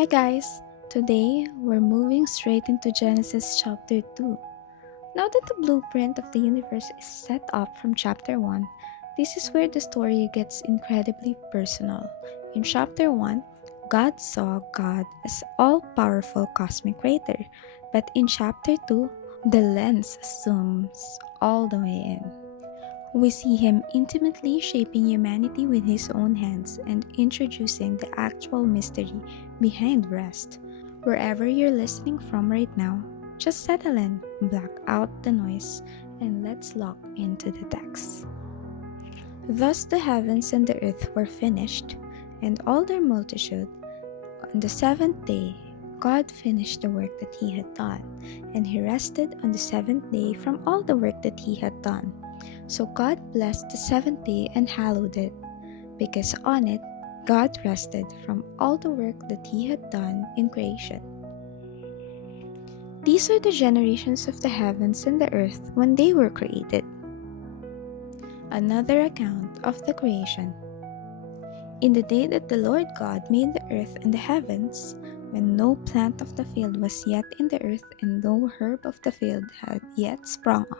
Hi guys! Today, we're moving straight into Genesis chapter 2. Now that the blueprint of the universe is set up from chapter 1, this is where the story gets incredibly personal. In chapter 1, God saw God as all-powerful cosmic creator, but in chapter 2, the lens zooms all the way in. We see him intimately shaping humanity with his own hands and introducing the actual mystery behind rest. Wherever you're listening from right now, just settle in, block out the noise, and let's lock into the text. Thus the heavens and the earth were finished, and all their multitude. On the seventh day, God finished the work that he had done, and he rested on the seventh day from all the work that he had done. So God blessed the seventh day and hallowed it, because on it God rested from all the work that he had done in creation. These are the generations of the heavens and the earth when they were created. Another account of the creation. In the day that the Lord God made the earth and the heavens, when no plant of the field was yet in the earth and no herb of the field had yet sprung up.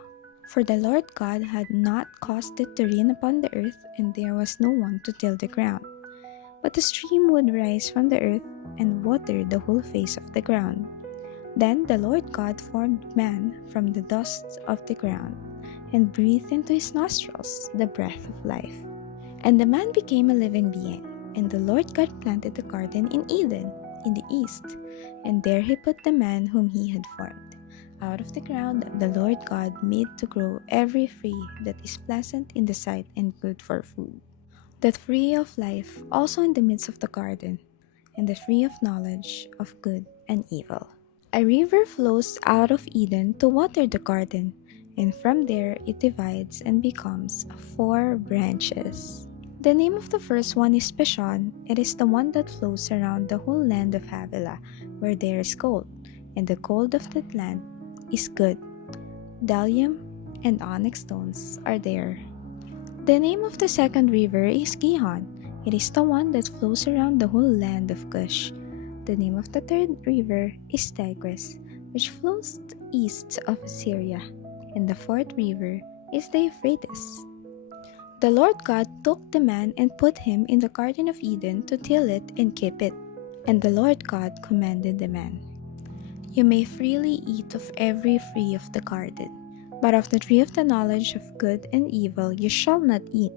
For the Lord God had not caused it to rain upon the earth, and there was no one to till the ground. But a stream would rise from the earth and water the whole face of the ground. Then the Lord God formed man from the dust of the ground, and breathed into his nostrils the breath of life. And the man became a living being, and the Lord God planted a garden in Eden, in the east, and there he put the man whom he had formed. Out of the ground the Lord God made to grow every tree that is pleasant in the sight and good for food. The tree of life also in the midst of the garden, and the tree of knowledge of good and evil. A river flows out of Eden to water the garden, and from there it divides and becomes 4 branches. The name of the first one is Pishon. It is the one that flows around the whole land of Havilah, where there is gold, and the gold of that land is good. Bdellium and onyx stones are there. The name of the second river is Gihon. It is the one that flows around the whole land of Cush. The name of the third river is Tigris, which flows east of Assyria. And the fourth river is the Euphrates. The Lord God took the man and put him in the Garden of Eden to till it and keep it. And the Lord God commanded the man, "You may freely eat of every tree of the garden, but of the tree of the knowledge of good and evil you shall not eat,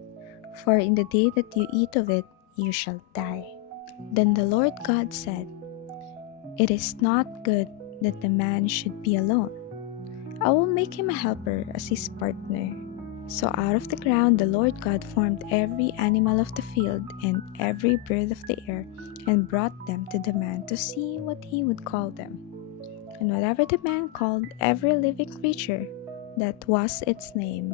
for in the day that you eat of it you shall die." Then the Lord God said, "It is not good that the man should be alone. I will make him a helper as his partner." So out of the ground the Lord God formed every animal of the field and every bird of the air, and brought them to the man to see what he would call them. And whatever the man called every living creature, that was its name.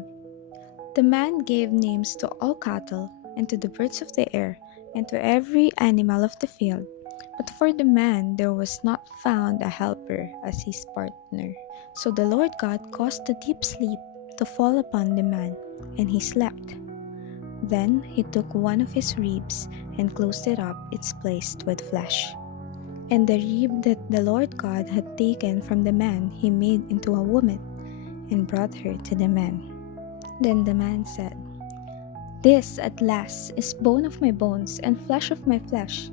The man gave names to all cattle, and to the birds of the air, and to every animal of the field. But for the man there was not found a helper as his partner. So the Lord God caused a deep sleep to fall upon the man, and he slept. Then he took one of his ribs and closed it up its place with flesh. And the rib that the Lord God had taken from the man he made into a woman, and brought her to the man. Then the man said, "This at last is bone of my bones and flesh of my flesh.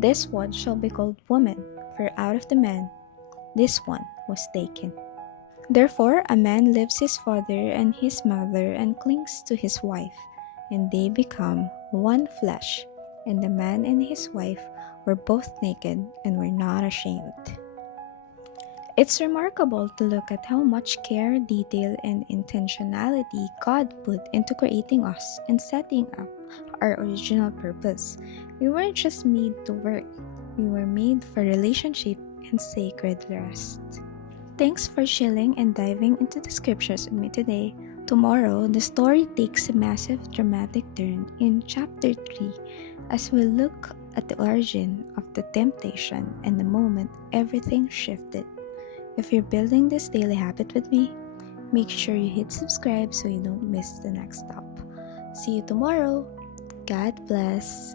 This one shall be called woman, for out of the man this one was taken." Therefore a man leaves his father and his mother and clings to his wife, and they become one flesh. And the man and his wife were both naked and were not ashamed. It's remarkable to look at how much care, detail, and intentionality God put into creating us and setting up our original purpose. We weren't just made to work, we were made for relationship and sacred rest. Thanks for chilling and diving into the scriptures with me today. Tomorrow, the story takes a massive dramatic turn in chapter 3 as we look at the origin of the temptation and the moment everything shifted. If you're building this daily habit with me, make sure you hit subscribe so you don't miss the next stop. See you tomorrow. God bless.